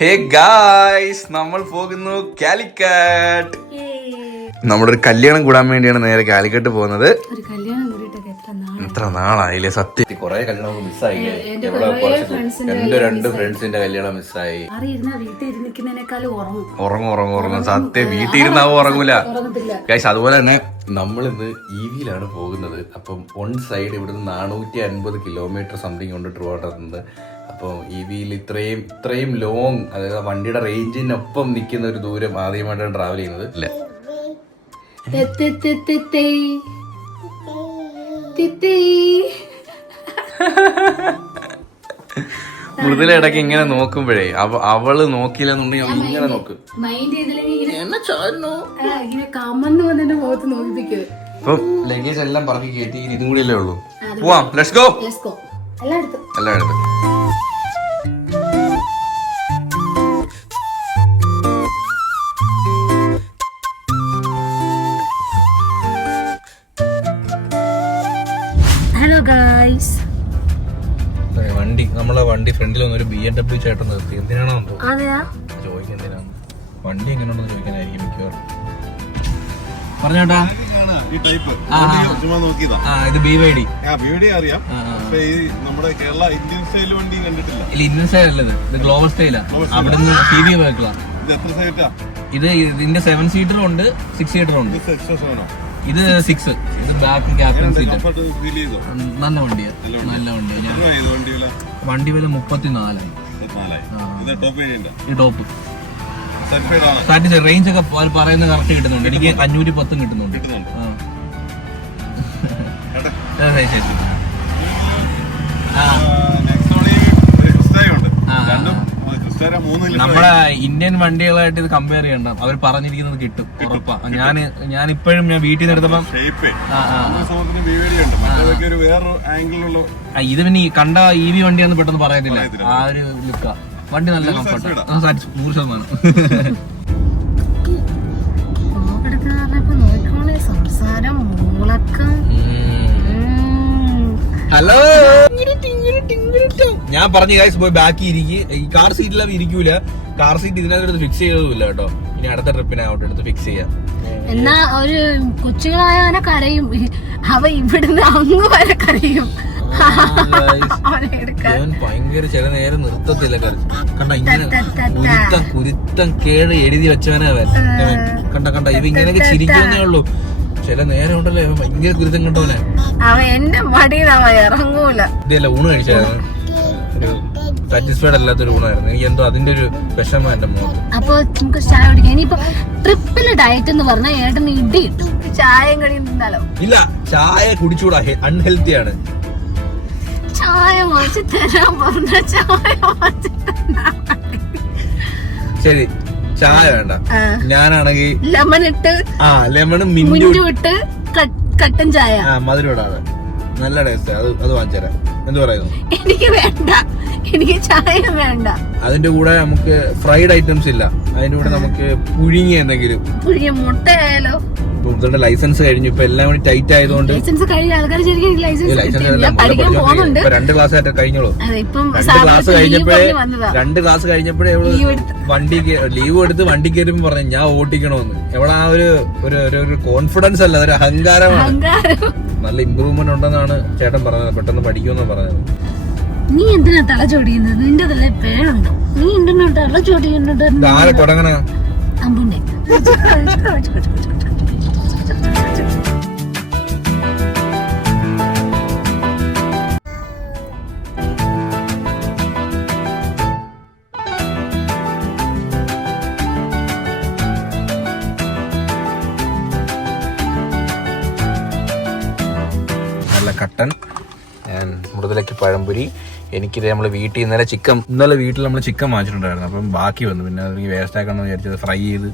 Hey guys, നമ്മൾ പോകുന്നു കാലിക്കറ്റ്. നമ്മുടെ ഒരു കല്യാണം കൂടാൻ വേണ്ടിയാണ് നേരെ കാലിക്കറ്റ് പോകുന്നത്. എത്ര നാളായില്ലേ സത്യം. കൊറേ കല്യാണം മിസ്സായില്ലേ. എന്റെ രണ്ട് ഫ്രണ്ട്സിന്റെ കല്യാണം മിസ്സായി. ഉറങ്ങും സത്യം. വീട്ടിൽ ഇരുന്നാവും ഉറങ്ങൂല ഗായ്സ്. അതുപോലെ തന്നെ നമ്മളിന്ന് EV-യിലാണ് പോകുന്നത്. അപ്പം വൺ സൈഡ് ഇവിടുന്ന് 450 കിലോമീറ്റർ സംതിങ് ഉണ്ട് ട്രിവാൻഡ്രത്ത്. അപ്പോൾ EV-യിൽ ഇത്രയും ലോങ്, അതായത് വണ്ടിയുടെ റേഞ്ചിനൊപ്പം നിൽക്കുന്ന ഒരു ദൂരം ആദ്യമായിട്ടാണ് ട്രാവൽ ചെയ്യുന്നത്. ഇല്ല മൃദുല ഇടയ്ക്ക് ഇങ്ങനെ നോക്കുമ്പോഴേ അവള് നോക്കിയില്ലെന്നുണ്ടെങ്കിൽ അവൾ ഇങ്ങനെ നോക്കും. ഇപ്പം ലഗേജ് എല്ലാം പറക്കി കയറ്റി ഇതും കൂടിയല്ലേ ഉള്ളൂ. പോവാം, ലെറ്റ്സ് ഗോ. എല്ലായിടത്തും നമ്മളെ വണ്ടി ഫ്രണ്ടിൽ വന്നൊരു BMW ചേട്ടൻ നിർത്തി. എന്തിനാണോ ചോദിക്കും, എന്തിനാണ് വണ്ടി എങ്ങനെയുണ്ടെന്ന് ചോദിക്കാനായിരിക്കും മിക്കവാറും. പറഞ്ഞോട്ടാ, ഇത് BYD അറിയാം. നമ്മുടെ കേരള ഇന്ത്യൻ സ്റ്റൈൽ വണ്ടി കണ്ടിട്ടില്ല. ഇന്ത്യൻ സ്റ്റൈൽ അല്ലത്, ഇത് ഗ്ലോബൽ സ്റ്റൈലാ. അവിടെ നിന്ന് TV വെക്കുക. ഇത് ഇതിന്റെ 7 സീറ്ററും ഉണ്ട്, 6 സീറ്ററും ഉണ്ട്. ഇത് 6, ഇത് ബാക്ക് ക്യാപ്റ്റൻ സീറ്റ്. നല്ല വണ്ടിയാ, വണ്ടി വില 34. ഈ ടോപ്പ് സാറ്റിസ്ഫൈഡ്. റേഞ്ച് ഒക്കെ പറയുന്നത് കറക്റ്റ് കിട്ടുന്നുണ്ട്. എനിക്ക് 510 കിട്ടുന്നുണ്ട്. നമ്മളെ ഇന്ത്യൻ വണ്ടികളായിട്ട് ഇത് കമ്പയർ ചെയ്യണ്ട. അവർ പറഞ്ഞിരിക്കുന്നത് കിട്ടും, ഉറപ്പാ. ഞാൻ ഇപ്പോഴും ഞാൻ വീട്ടിൽ നിന്ന് എടുത്തപ്പം ഇത് പിന്നെ കണ്ട EV വണ്ടിയാന്ന് പെട്ടെന്ന് പറയത്തില്ല. ആ ഒരു ലുക്കാ. വണ്ടി നല്ല കംഫർട്ട്, 100%. ഹലോ, ഞാൻ പറഞ്ഞു ഗൈസ്, പോയി ബാക്കി ഇരിക്കും. ഈ കാർ സീറ്റിലും ഇരിക്കൂല. കാർ സീറ്റ് ഇതിനകത്ത് ഫിക്സ് ചെയ്തതുമില്ല കേട്ടോ. ഇനി അടുത്ത ട്രിപ്പിനെ അവിടെ എടുത്ത് ഫിക്സ് ചെയ്യാം. എന്നാ ഒരു കൊച്ചുകളായ കരയും, അവ ഇവിടുന്ന് അങ്ങ് വരെ കരയും. ഭയങ്കര ചില നേരം നിർത്തത്തില്ല. കണ്ട ഇങ്ങനെ കുരുത്തം കേട് എഴുതി വെച്ചവനാ അവൻ. കണ്ട ഇവ ഇങ്ങനെയൊക്കെ ചിരിക്കുന്നേ ഉള്ളൂ. ചില നേരം ഉണ്ടല്ലോ ഭയങ്കര കുരുത്തം കണ്ടവനെ. അവൻ എന്റെ മടിയിൽ അവൻ ഇറങ്ങൂല. ഇതല്ല ഊണ് കഴിച്ചായിരുന്നു, ഒരു സാറ്റിസ്ഫൈഡ് അല്ലാത്തൊരു ഊണായിരുന്നു. എനിക്ക് എന്തോ അതിന്റെ ഒരു വിഷമം എന്റെ മുഖത്ത്. അപ്പൊ നമുക്ക് ചായ കുടിക്കാം. ഇനിയിപ്പോ ട്രിപ്പില് ഡയറ്റ് എന്ന് പറഞ്ഞാൽ ഏട്ടന് ഇടി കിട്ടും. ചായയും കടിയും തിന്നാലോ? ഇല്ല, ചായ കുടിച്ചൂടാ, അൺഹെൽത്തിയാണ്. ചായ വാങ്ങിച്ച് തരാൻ പറഞ്ഞ ചായ ശരി, ചായ വേണ്ട. ഞാനാണെങ്കിൽ ലെമൺ ഇട്ട്, ലെമണും മിന്റും ഇട്ട് കട്ടൻ ചായ, മധുരം ഇടാതെ നല്ല ടേസ്റ്റ്. അത് വാങ്ങിച്ചുതരാം. എന്ത് പറയുന്നു? എനിക്ക് വേണ്ട, എനിക്ക് ചായ വേണ്ട. അതിന്റെ കൂടെ നമുക്ക് ഫ്രൈഡ് ഐറ്റംസ് ഇല്ല. അതിന്റെ കൂടെ നമുക്ക് പുഴുങ്ങിയ എന്തെങ്കിലും, പുഴുങ്ങിയ മുട്ട ആയാലോ? മുത്തയുടെ ലൈസൻസ് കഴിഞ്ഞു. ഇപ്പൊ എല്ലാം കൂടി ടൈറ്റ് ആയതുകൊണ്ട് 2 ക്ലാസ് ആയിട്ട് കഴിഞ്ഞോളൂ. 2 ക്ലാസ് കഴിഞ്ഞപ്പോഴേ വണ്ടിക്ക് ലീവ് എടുത്ത് വണ്ടി കയറുമ്പോ പറഞ്ഞു ഞാൻ ഓട്ടിക്കണോന്ന്. എവിടെ ആ ഒരു കോൺഫിഡൻസ് അല്ല, അതൊരു അഹങ്കാരമാണ്. നല്ല ഇമ്പ്രൂവ്മെന്റ് ഉണ്ടെന്നാണ് ചേട്ടൻ പറഞ്ഞത്. പെട്ടെന്ന് പഠിക്കുമെന്നാ പറഞ്ഞത്. നീ എന്തിനാ തല ചൊടിയുന്നത്? നിന്റെ തല പേരുണ്ടോ? നീ എന്തിനാ തല ചൊടിയുന്നത്? ആരെ തുടങ്ങണ അമ്പുണ്ടെ. നല്ല കട്ടൻ, മൃദുലയ്ക്ക് പഴംപൊരി. എനിക്കിത് നമ്മള് വീട്ടിൽ ഇന്നലെ വീട്ടിൽ നമ്മൾ ചിക്കൻ വാങ്ങിച്ചിട്ടുണ്ടായിരുന്നു. അപ്പം ബാക്കി വന്നു. പിന്നെ അത് വേസ്റ്റ് ആക്കണമെന്ന് വിചാരിച്ചത് ഫ്രൈ ചെയ്ത്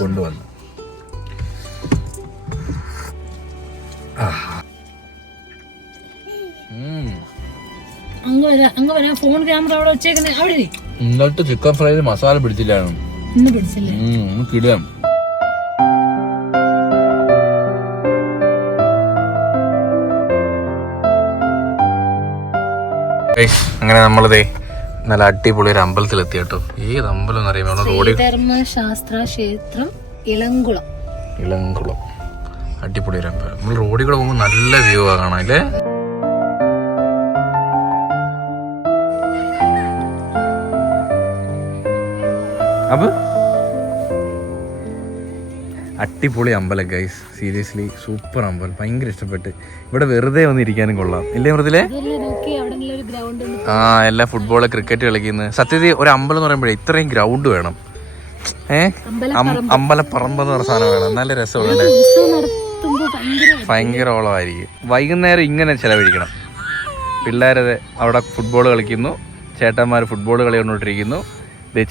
കൊണ്ടുവന്നു. ഇന്നത്തെ ചിക്കൻ ഫ്രൈ മസാല പിടിച്ചില്ലായിരുന്നു. കിടാം. അങ്ങനെ നമ്മളിതേ നല്ല അടിപൊളി ഒരു അമ്പലത്തിലെത്തി കേട്ടോ. ഏത് അമ്പലം എന്ന് അറിയാമോ? റോഡിൽ ധർമ്മശാസ്ത്ര ക്ഷേത്രം ഇളംകുളം. അടിപൊളി ഒരു അമ്പലം. നമ്മൾ റോഡിൽ കൂടെ പോകുമ്പോൾ നല്ല വ്യൂ ആ കാണാം അല്ലേ. അപ്പൊ അടിപൊളി അമ്പലം ഗൈസ്, സീരിയസ്ലി സൂപ്പർ അമ്പലം, ഭയങ്കര ഇഷ്ടപ്പെട്ട്. ഇവിടെ വെറുതെ വന്നിരിക്കാനും കൊള്ളാം ഇല്ലേ മൃദുലേ? ആ എല്ലാ ഫുട്ബോള് ക്രിക്കറ്റ് കളിക്കുന്നത്. സത്യത്തിൽ ഒരു അമ്പലം എന്ന് പറയുമ്പോഴേ ഇത്രയും ഗ്രൗണ്ട് വേണം. അമ്പലപ്പറമ്പ് എന്ന് പറഞ്ഞ സാധനം വേണം, നല്ല രസമുണ്ട്. ഭയങ്കര ഓളമായിരിക്കും. വൈകുന്നേരം ഇങ്ങനെ ചെലവഴിക്കണം. പിള്ളേരത് അവിടെ ഫുട്ബോൾ കളിക്കുന്നു, ചേട്ടന്മാർ ഫുട്ബോൾ കളി കൊണ്ടുകൊണ്ടിരിക്കുന്നു,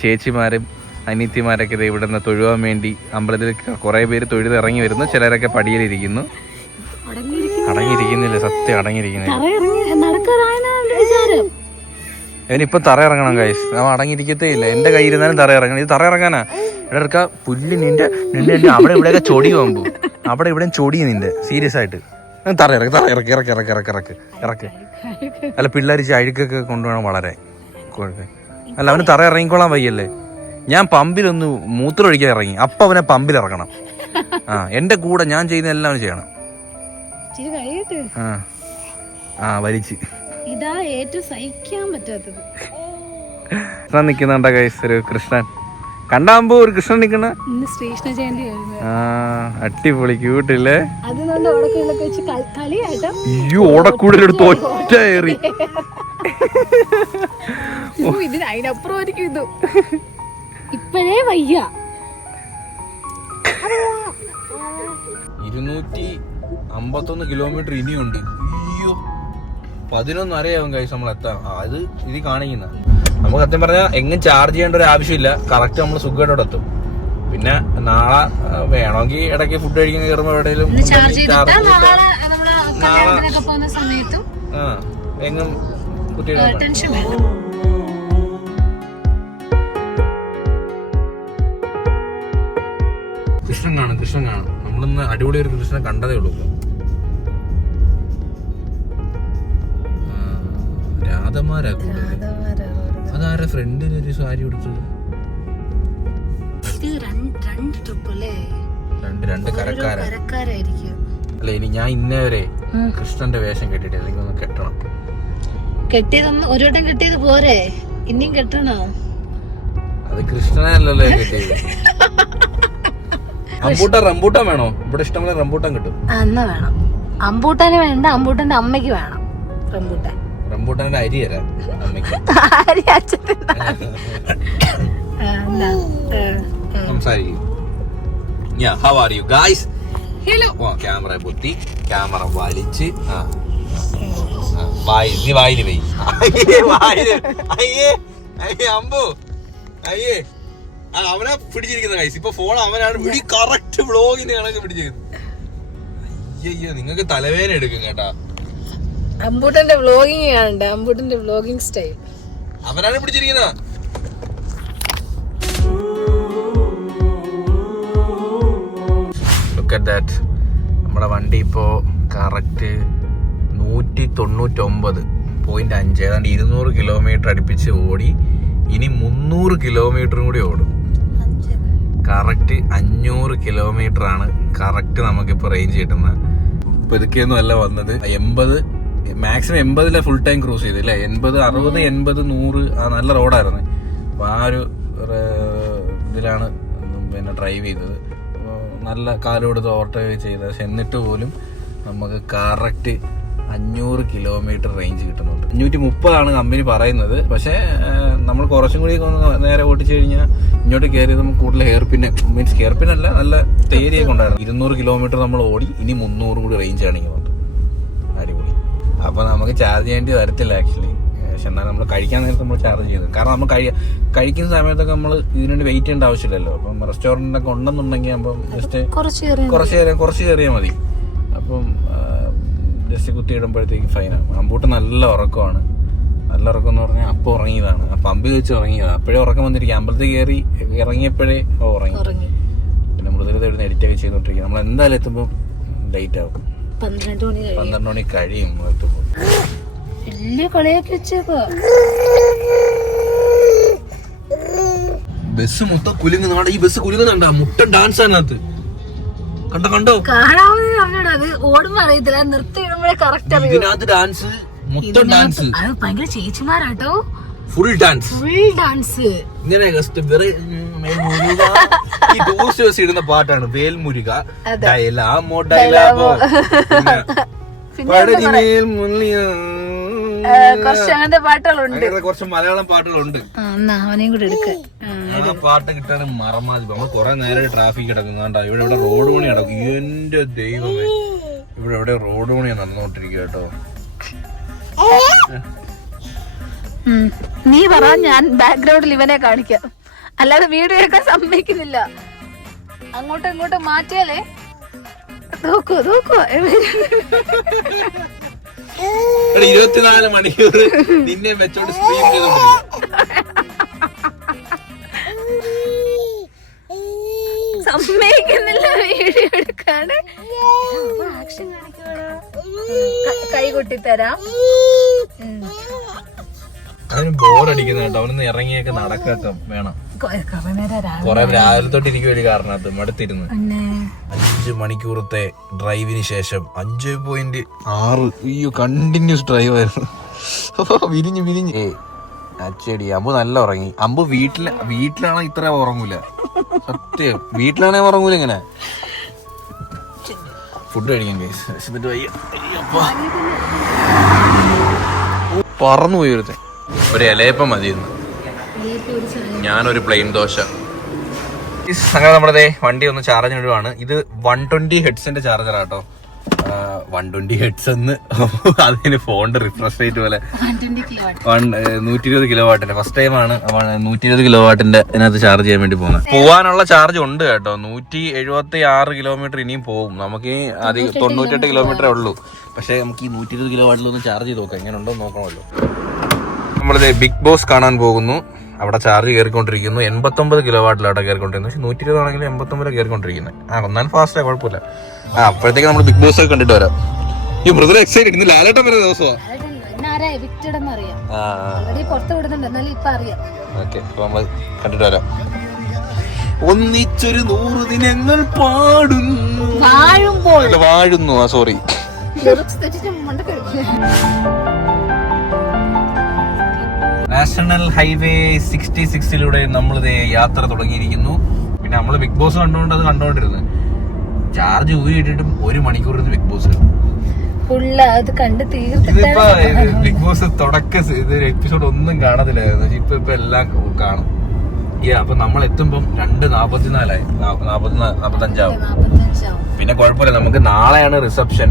ചേച്ചിമാരും അനിയത്തിമാരൊക്കെ ഇത് ഇവിടെ നിന്ന് തൊഴുവാൻ വേണ്ടി അമ്പലത്തിൽ കുറേ പേര് തൊഴുത് ഇറങ്ങി വരുന്നു. ചിലരൊക്കെ പടിയിലിരിക്കുന്നു. അടങ്ങിയിരിക്കുന്നില്ല, സത്യം അടങ്ങിയിരിക്കുന്നില്ല. ഇവനിപ്പം തറ ഇറങ്ങണം ഗൈസ്, അവൻ അടങ്ങിയിരിക്കത്തേ ഇല്ല. എൻ്റെ കയ്യിരുന്നാലും തറ ഇറങ്ങണം. ഇത് തറ ഇറങ്ങാനാ ഇടക്ക പുല്ല് നിന്റെ അവിടെ ഇവിടെയൊക്കെ ചൊടി പോകുമ്പോ അവിടെ ഇവിടെ ചൊടി നിന്റെ സീരിയസ് ആയിട്ട്. തറ ഇറക്ക്. അല്ല പിള്ളേർ അഴുക്കൊക്കെ കൊണ്ടുപോകണം വളരെ. അല്ല അവന് തറ ഇറങ്ങിക്കോളാൻ വയ്യല്ലേ. ഞാൻ പമ്പിലൊന്ന് മൂത്രം ഒഴിക്കാൻ ഇറങ്ങി, അപ്പൊ അവനെ പമ്പിൽ ഇറക്കണം. എന്റെ കൂടെ ഞാൻ ചെയ്യുന്ന എല്ലാം ചെയ്യണം. വലിച്ച് ഇതാ ഏറ്റവും സഹിക്കാൻ പറ്റാത്തത്. കൃഷ്ണൻ നിക്കുന്നുണ്ട ഗൈസ്, ഒരു കൃഷ്ണൻ കണ്ടാകുമ്പോ ഒരു കൃഷ്ണൻ നിക്കണ. അടിപൊളി ക്യൂട്ടില്ലേ. അയ്യോ ഓടക്കൂടലെടുത്ത് ഒറ്റ ഏറി. അതിനപ്പുറമായിരിക്കും ഇത്. ഇപ്പോഴേ വയ്യ. 251 കിലോമീറ്റർ ഇനിയുണ്ട്. അയ്യോ 11:30 കഴിച്ച് നമ്മൾ എത്താം. അത് ഇത് കാണിക്കുന്ന നമുക്ക് സത്യം പറഞ്ഞാൽ എങ്ങും ചാർജ് ചെയ്യേണ്ട ഒരു ആവശ്യമില്ല. കറക്റ്റ് നമ്മൾ സുഖമായിട്ട് എത്തും. പിന്നെ നാളെ വേണമെങ്കിൽ ഇടയ്ക്ക് ഫുഡ് കഴിക്കുന്ന കയറുമ്പോൾ എവിടെയെങ്കിലും എങ്ങും കുട്ടികൾ കൃഷ്ണൻ കാണും. നമ്മളിന്ന് അടിപൊളി ഒരു കൃഷ്ണനെ കണ്ടതേ ഉള്ളൂ. രാധമാരാ അതാരെ ഫ്രണ്ടിൽ ഒരു സാരി കൊടുത്തത്. രണ്ട് കരക്കാരായിരിക്കും അല്ല. ഇനി ഞാൻ ഇന്നേവരെ കൃഷ്ണന്റെ വേഷം കെട്ടിട്ട് അല്ലെങ്കിൽ ഒന്ന് കെട്ടണം. കെട്ടിയതൊന്നും ഒരു വട്ടം കെട്ടിയത് പോരെ, ഇനിയും കെട്ടണോ? അത് കൃഷ്ണനെ അല്ലല്ലോ കെട്ടിയത്. റംബൂട്ടാൻ വേണോ? ഇവിടെ ഇഷ്ടംപോലെ റംബൂട്ടാൻ കിട്ടും. എന്നാ വേണം. അമ്പൂട്ടാന് വേണ്ട, അമ്പൂട്ടന്റെ അമ്മയ്ക്ക് വേണം റംബൂട്ടാൻ. റംബൂട്ടാന്റെ അരി തരാം അമ്മയ്ക്ക്. സംസാരിക്കും. How are you guys? Hello. Camera പൊത്തി, ക്യാമറ വലിച്ച് നീ വായില് പോയി. അമ്പോ അയ്യേ അവനാ പിടിച്ചിരിക്കുന്ന കൈസ്. ഇപ്പൊ ഫോൺ അവനാണ് കറക്റ്റ് വ്ളോഗിന് കണക്ക് പിടിച്ചിരിക്കുന്നത്. അയ്യോ നിങ്ങക്ക് തലവേദന എടുക്കും കേട്ടാ. അമ്പൂട്ടന്റെ വ്ളോഗിങ് കാണണ്ട, അമ്പൂട്ടന്റെ വ്ളോഗിങ് സ്റ്റൈൽ അവനാണ് പിടിച്ചിരിക്കുന്ന. Look at that. നമ്മുടെ വണ്ടി ഇപ്പോ കറക്റ്റ് 199.5 ഏതാണ്ട് 200 കിലോമീറ്റർ അടുപ്പിച്ച് ഓടി. ഇനി 300 കിലോമീറ്ററും കൂടി ഓടും. കറക്റ്റ് 500 കിലോമീറ്റർ ആണ് കറക്റ്റ് നമുക്കിപ്പോൾ റേഞ്ച് കിട്ടുന്നത്. ഇപ്പൊ ഇതൊക്കെയൊന്നും അല്ല വന്നത്. 80 മാക്സിമം 80 ഫുൾ ടൈം ക്രൂസ് ചെയ്ത് അല്ലേ. 80, 60, 80, 100 നല്ല റോഡായിരുന്നു. അപ്പൊ ആ ഒരു ഇതിലാണ് പിന്നെ ഡ്രൈവ് ചെയ്തത്. നല്ല കാലോടുത്ത് ഓവർടേക്ക് ചെയ്തത്. പക്ഷെ എന്നിട്ട് പോലും നമുക്ക് കറക്റ്റ് 500 കിലോമീറ്റർ റേഞ്ച് കിട്ടുന്നുണ്ട്. 530 കമ്പനി പറയുന്നത്. പക്ഷേ നമ്മൾ കുറച്ചും കൂടി നേരെ ഓടിച്ചു കഴിഞ്ഞാൽ ഇങ്ങോട്ട് കയറിയത് നമുക്ക് കൂടുതൽ ഹെയർ പിൻ അല്ല, നല്ല തേരിയൊക്കെ ഉണ്ടായിരുന്നു. 200 കിലോമീറ്റർ നമ്മൾ ഓടി. ഇനി 300 കൂടി റേഞ്ച് കാണിക്കുന്നുണ്ട്. അടിപൊളി. അപ്പൊ നമുക്ക് ചാർജ് ചെയ്യേണ്ടി വരത്തില്ല ആക്ച്വലി. പക്ഷെ എന്നാൽ നമ്മൾ കഴിക്കാൻ നേരത്തെ നമ്മൾ ചാർജ് ചെയ്തു. കാരണം നമ്മൾ കഴിക്കുന്ന സമയത്തൊക്കെ നമ്മൾ ഇതിനുവേണ്ടി വെയിറ്റ് ചെയ്യേണ്ട ആവശ്യമില്ലല്ലോ. അപ്പം റെസ്റ്റോറൻറ്റൊക്കെ ഉണ്ടെന്നുണ്ടെങ്കിൽ അപ്പം ജസ്റ്റ് കുറച്ച് കയറിയാൽ മതി. അപ്പം ജസ്റ്റ് കുത്തി ഇടുമ്പോഴത്തേക്ക് ഫൈനാണ്. അമ്പൂട്ട് നല്ല ഉറക്കമാണ്. നല്ല ഉറക്കം എന്ന് പറഞ്ഞാൽ അപ്പം ഉറങ്ങിയതാണ്. ആ പമ്പിൽ വെച്ച് ഉറങ്ങിയതാണ്. അപ്പോഴേ ഉറക്കം വന്നിരിക്കും. അമ്പലത്തിൽ കയറി ഇറങ്ങിയപ്പോഴേ ഉറങ്ങി. പിന്നെ മൃദുലത ഇവിടുന്ന് എഡിറ്റൊക്കെ ചെയ്തോണ്ടിരിക്കും. നമ്മൾ എന്തായാലും എത്തുമ്പോൾ ലേറ്റ് ആവും. 12 മണി കഴിയും എത്തുമ്പോൾ. വലിയ കളിയൊക്കെ വെച്ചേക്കോ. ബസ് മൊത്തം കുലുങ്ങുന്ന ഈ ബസ് കുലുങ്ങുന്നുണ്ടാ മുട്ടൻ ഡാൻസ് അതിനകത്ത് കണ്ടോ കാണാവുന്ന അത് ഓടുമ്പോ അറിയത്തില്ല, നിർത്തി ഇടുമ്പോഴേ കറക്റ്റ് അറിയാം. ഇതിനകത്ത് ഡാൻസ് മൊത്തം ഡാൻസ്, അത് ഭയങ്കര ചേച്ചിമാരാട്ടോ, ഫുൾ ഡാൻസ് ഇങ്ങനെ ഈ ടൂറിസ്റ്റ് ബസ് ഇടുന്ന പാട്ടാണ് വേൽമുരുക ഡയലാമോ ഡയലാമോ കുറച്ച് അങ്ങനത്തെ പാട്ടുകളുണ്ട്, കുറച്ച് മലയാളം പാട്ടുകളുണ്ട്. അവനെയും കൂടെ എടുക്ക. ആ പാട്ട് കിട്ടാൻ മറമാതി. നമ്മൾ കുറെ നേരം ട്രാഫിക് കിടക്കുന്നുണ്ടോ, ഇവിടെ റോഡ് പണി കിടക്കും. എന്റെ ദൈവമേ, ഇവിടെ റോഡ് പണിയാണ് നടന്നുകൊണ്ടിരിക്കുക കേട്ടോ. നീ പറ, ഞാൻ ബാക്ക്ഗ്രൗണ്ടിൽ ഇവനെ കാണിക്കാം, അല്ലാതെ വീഡിയോ എടുക്കാൻ സമ്മതിക്കുന്നില്ല. അങ്ങോട്ടും ഇങ്ങോട്ടും മാറ്റിയാലേ നോക്കൂ 24 മണിക്കൂർ നിന്നെ വെച്ചോണ്ട് സ്ട്രീം സമ്മതിക്കുന്നില്ല വീഡിയോ എടുക്കാണ്. കൈ കൊട്ടിത്തരാം. അതിന് ബോറടിക്കുന്ന കേട്ടോ, അവനൊന്ന് ഇറങ്ങിയൊക്കെ നടക്കൊക്കെ വേണം. കൊറേ രാവിലെ തൊട്ട് ഇരിക്കുവല്ലേ കാരണത്ത് മടുത്തിരുന്ന്. 5 മണിക്കൂറത്തെ ഡ്രൈവിന് ശേഷം 5.6 അയ്യോ കണ്ടിന്യൂസ് ഡ്രൈവ് ആയിരുന്നു. വിരിഞ്ഞ് അച്ചടി. അമ്പു നല്ല ഉറങ്ങി. അമ്പു വീട്ടിലാണോ ഇത്ര ഉറങ്ങൂല, സത്യം വീട്ടിലാണേ ഉറങ്ങൂല. ഇങ്ങനെ ഫുഡ് കഴിക്കാൻ പറന്നു പോയി. ഒരു ഇലയപ്പം മതിയെന്ന്, ഞാനൊരു പ്ലെയിൻ ദോശ. അങ്ങനെ നമ്മുടെ വണ്ടി ഒന്ന് ചാർജിന് ഇടുവാണ്. ഇത് 120 ഹെഡ്സിന്റെ ചാർജർ ആട്ടോ. 120 ഹെഡ്സ് എന്ന് അതിന് ഫോണിന്റെ റിഫ്രഷ് റേറ്റ് പോലെ 120 കിലോ വാട്ടിന്റെ ഫസ്റ്റ് ടൈമാണ് 120 കിലോ വാട്ടിന്റെ ഇതിനകത്ത് ചാർജ് ചെയ്യാൻ വേണ്ടി പോകുന്നത്. പോവാനുള്ള ചാർജ് ഉണ്ട് കേട്ടോ. 176 കിലോമീറ്റർ ഇനിയും പോകും. നമുക്ക് ഈ 98 കിലോമീറ്ററേ ഉള്ളൂ. പക്ഷെ നമുക്ക് ഈ 120 കിലോ വാട്ടിലൊന്ന് ചാർജ് ചെയ്ത് നോക്കാം, എങ്ങനെ ഉണ്ടോ നോക്കണമല്ലോ. നമ്മളിത് ബിഗ് ബോസ് കാണാൻ പോകുന്നു. അവിടെ ചാർജ് കയറിക്കൊണ്ടിരിക്കുന്നു. 89 കിലോ വാട്ടിലാണ് കയറിക്കൊണ്ടിരിക്കുന്നത്. പക്ഷെ 120 ആണെങ്കിലും 89 കയറിക്കൊണ്ടിരിക്കുന്നത്. ഒന്നാലും ഫാസ്റ്റാ, കുഴപ്പമില്ല. അപ്പോഴത്തേക്ക് നമ്മൾ ബിഗ് ബോസ് ഒക്കെ കണ്ടിട്ട് വരാം. ഈ ബ്രദർ എക്സൈറ്റഡ്. ഇന്ന് ലാലേട്ടൻ വരുന്ന ദിവസമാണ്. ഓക്കെ, അപ്പൊ നമ്മള് കണ്ടിട്ട് വരാം. ഒന്നിച്ചൊരു 100 ദിനങ്ങൾ പാടുന്നു വാഴുന്നു. സോറി. നാഷണൽ ഹൈവേ 66 നമ്മളിത് യാത്ര തുടങ്ങിയിരിക്കുന്നു. പിന്നെ നമ്മള് ബിഗ് ബോസ് കണ്ടുകൊണ്ട് അത് കണ്ടോണ്ടിരുന്നു. ചാർജ് ഊരിയിട്ടിട്ടും 1 മണിക്കൂർ ബിഗ് ബോസ് ഇതിപ്പോ ബിഗ് ബോസ് ഇതൊരു എപ്പിസോഡ് ഒന്നും കാണത്തില്ലായിരുന്നു. ഇപ്പൊ എല്ലാം കാണും. അപ്പൊ നമ്മൾ എത്തുമ്പം 2:44 45 പിന്നെ കുഴപ്പമില്ല. നമുക്ക് നാളെയാണ് റിസപ്ഷൻ.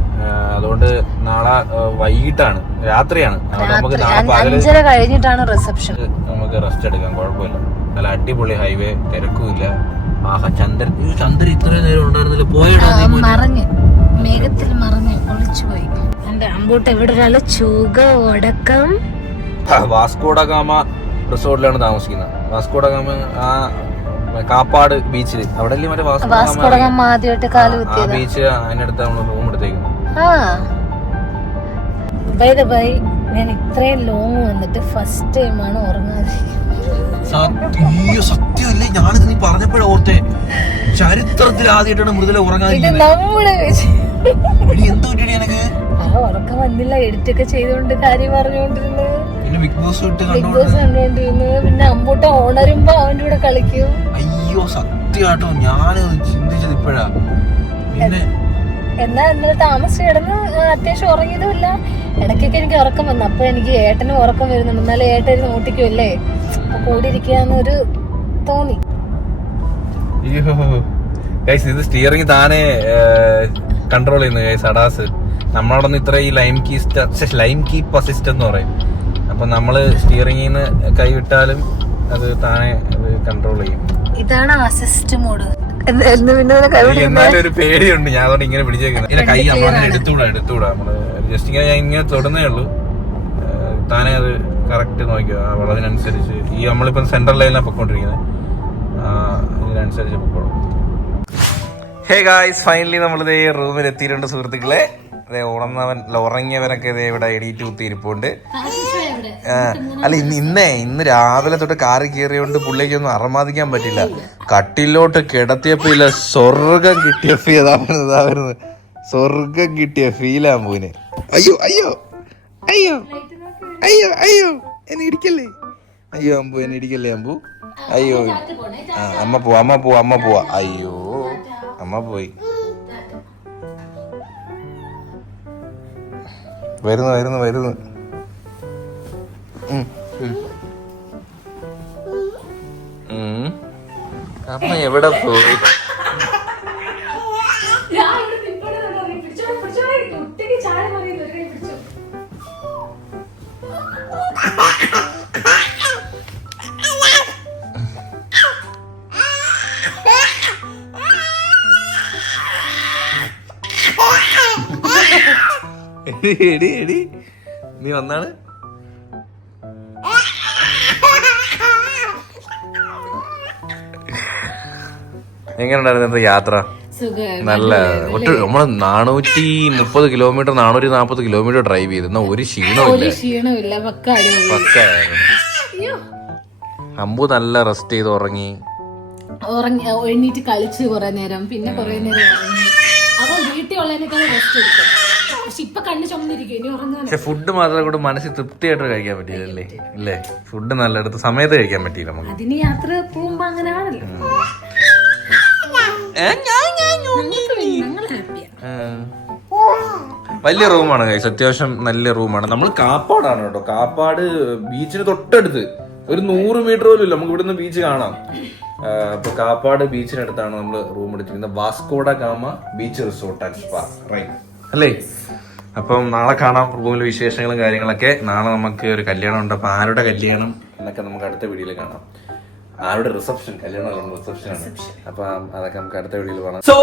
അതുകൊണ്ട് നാളെ വൈകിട്ടാണ്, രാത്രിയാണ്. നമുക്ക് നാളെ പകല് കഴിഞ്ഞിട്ടാണ് റിസപ്ഷൻ. നമുക്ക് റെസ്റ്റ് എടുക്കാം, കുഴപ്പമില്ല. നല്ല അടിപൊളി ഹൈവേ, തിരക്കുമില്ല. ആഹാ, ചന്ദ്രൻ ഇത്രയും നേരം ഉണ്ടായിരുന്നില്ല, മറഞ്ഞ് മേഘത്തിൽ മറഞ്ഞ് ഒളിച്ചുപോയി. എന്റെ അമ്പൂട്ട് ഇവിടെ ഒരാള് ചുക ഒടക്കം വാസ്കോഡഗാമ റിസോർട്ടിലാണ് താമസിക്കുന്നത്. വാസ്കോഡഗാമ ആ കാപ്പാട് ബീച്ചിൽ അവിടെ മറ്റേ വാസ്കോഡഗാമ ആദ്യമായിട്ട് കാല് കുത്തിയത് ബീച്ച്. അതിനടുത്ത് നമ്മൾ റൂം എടുത്തേക്കുന്നത്. ഞാൻ ഇത്രയും ലോങ് വന്നിട്ട് ഫസ്റ്റ് ടൈമാണ് ഉറങ്ങാതെ. സത്യമല്ലേ, ഞാനിത് നീ പറഞ്ഞപ്പോഴേ ഓർത്തെ. ചരിത്രത്തിൽ ആദ്യമായിട്ടാണ് മൃദുല ഉറങ്ങാതിരിക്കുന്നത്. ഉറക്കം വന്നില്ല, എഡിറ്റൊക്കെ ചെയ്തോണ്ട് കാര്യം പറഞ്ഞോണ്ടിരുന്നത്. Big boss കണ്ടോണ്ടിരുന്നത്. പിന്നെ അമ്പൂട്ട ഉണരുമ്പോ അവന്റെ കൂടെ കളിക്കും. അയ്യോ സത്യമാട്ടോ, ഞാനത് ചിന്തിച്ചത് ഇപ്പഴാ. എന്നാ ഇന്നലെ താമസിച്ച് കിടന്ന് അത്യാവശ്യം ഉറങ്ങിയതുമില്ല. ഇടയ്ക്കൊക്കെ എനിക്ക് ഉറക്കം വന്നു. അപ്പൊ എനിക്ക് ഏട്ടനും ഉറക്കം വരുന്നുണ്ട്. എന്നാലും ഏട്ടൻ ഓട്ടിക്കുമല്ലേ, അപ്പൊ കൂടി ഇരിക്കാന്നൊരു തോന്നി. ഇത് സ്റ്റിയറിംഗ് താനെ കൺട്രോൾ ചെയ്യുന്നു ഗൈസ്. അഡാസ് നമ്മളോടൊന്നും ഇത്ര ഈ ലൈം കീപ്പ് അസിസ്റ്റ് എന്ന് പറയും. അപ്പൊ നമ്മള് സ്റ്റിയറിംഗിന്ന് കൈവിട്ടാലും അത് താനെ കൺട്രോൾ ചെയ്യും. ഇതാണ് അസിസ്റ്റ് മോഡ്. എന്നാലും ഒരു പേടിയുണ്ട്. ഞാൻ അതുകൊണ്ട് ഇങ്ങനെ പിടിച്ചേക്കുന്നത്. കൈ നമ്മളങ്ങനെ എടുത്തുകൂടാ. നമ്മള് ജസ്റ്റ് ഇങ്ങനെ ഞാൻ ഇങ്ങനെ തൊടുന്നേ ഉള്ളൂ. താനെ അത് കറക്റ്റ് നോക്കുക വളവിനനുസരിച്ച്. ഈ നമ്മളിപ്പം സെൻട്രൽ ലൈനിലാണ് പൊക്കോണ്ടിരിക്കുന്നത്, ഇതിനനുസരിച്ച് പൊക്കോളും. ഹേ ഗായ്സ്, ഫൈനലി നമ്മളിത് റൂമിൽ എത്തിയിട്ടുണ്ട് സുഹൃത്തുക്കളെ. ഉറങ്ങിയവനൊക്കെ ഇവിടെ എണീറ്റ് കുത്തിയിരിപ്പുണ്ട്. അല്ല ഇന്ന് രാവിലെ തൊട്ട് കാറ് കയറിയോണ്ട് പുള്ളിക്കൊന്നും അറമാദിക്കാൻ പറ്റില്ല. കട്ടിലോട്ട് കിടത്തിയപ്പോ ഇല്ല സ്വർഗം കിട്ടിയ ഫീലാവുന്നത്. സ്വർഗം കിട്ടിയ ഫീലാ അമ്പൂന്. അയ്യോ അയ്യോ അയ്യോ അയ്യോ അയ്യോ എന്നെ ഇടിക്കല്ലേ. അയ്യോ അമ്പു എന്നെ ഇടിക്കല്ലേ അമ്പു. അയ്യോ അമ്മ പോവാ. അയ്യോ അമ്മ പോയി. വരുന്നു. അമ്മ എവിടെ പോയി? എടി നീ വന്നാണ്. എങ്ങനെയുണ്ടായിരുന്നു യാത്ര? നല്ല നമ്മള് 430 കിലോമീറ്റർ 440 കിലോമീറ്റർ ഡ്രൈവ് ചെയ്ത് എന്നാ ഒരു ക്ഷീണമില്ല. അമ്പു നല്ല റെസ്റ്റ് ചെയ്ത് ഉറങ്ങി എണ്ണീറ്റ് കളിച്ച് കുറെ നേരം, പിന്നെ കുറെ നേരം ഉറങ്ങി. അപ്പൊ വീട്ടിൽ ഉള്ളതിനേക്കാൾ റെസ്റ്റ് എടുക്കും. പക്ഷെ ഇപ്പൊ കണ്ണു ചുമന്നിരിക്കും, ഇനി ഉറങ്ങാൻ. പക്ഷെ ഫുഡ് മാത്രം കൂടെ മനസ്സിൽ തൃപ്തിയായിട്ട് കഴിക്കാൻ പറ്റിയില്ലല്ലേ? ഇല്ലേ, ഫുഡ് നല്ലയിടത്ത് സമയത്ത് കഴിക്കാൻ പറ്റിയില്ല നമുക്ക്. അതിന് യാത്ര പോകുമ്പോ അങ്ങനെ ആണല്ലോ. വലിയ റൂമാണ് കൈസ്, അത്യാവശ്യം നല്ല റൂമാണ്. നമ്മൾ കാപ്പാടാണ് കേട്ടോ. കാപ്പാട് ബീച്ചിന് തൊട്ടടുത്ത് ഒരു 100 മീറ്റർ പോലും ഇല്ല, നമുക്ക് ഇവിടുന്ന് ബീച്ച് കാണാം. അപ്പൊ കാപ്പാട് ബീച്ചിനടുത്താണ് നമ്മൾ റൂം എടുത്തിരിക്കുന്നത്. Vasco da Gama beach resort and spa, right അല്ലേ? അപ്പം നാളെ കാണാം റൂമിലെ വിശേഷങ്ങളും കാര്യങ്ങളൊക്കെ. നാളെ നമുക്ക് ഒരു കല്യാണം ഉണ്ട്. അപ്പൊ ആരുടെ കല്യാണം എന്നൊക്കെ നമുക്ക് അടുത്ത വീഡിയോയിൽ കാണാം. ആരുടെ റിസപ്ഷൻ, കല്യാണം റിസപ്ഷനാണ്. അപ്പൊ അതൊക്കെ നമുക്ക് അടുത്ത വീഡിയോയിൽ കാണാം. സോ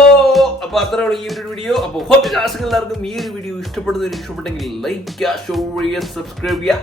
അപ്പൊ അത്രയുള്ള ഈ ഒരു വീഡിയോ. അപ്പൊ ഹോപ്പ് എല്ലാവർക്കും ഈ ഒരു വീഡിയോ ഇഷ്ടപ്പെട്ടെങ്കിൽ ലൈക്ക് ചെയ്യുക, ഷെയർ ചെയ്യുക, സബ്സ്ക്രൈബ് ചെയ്യുക.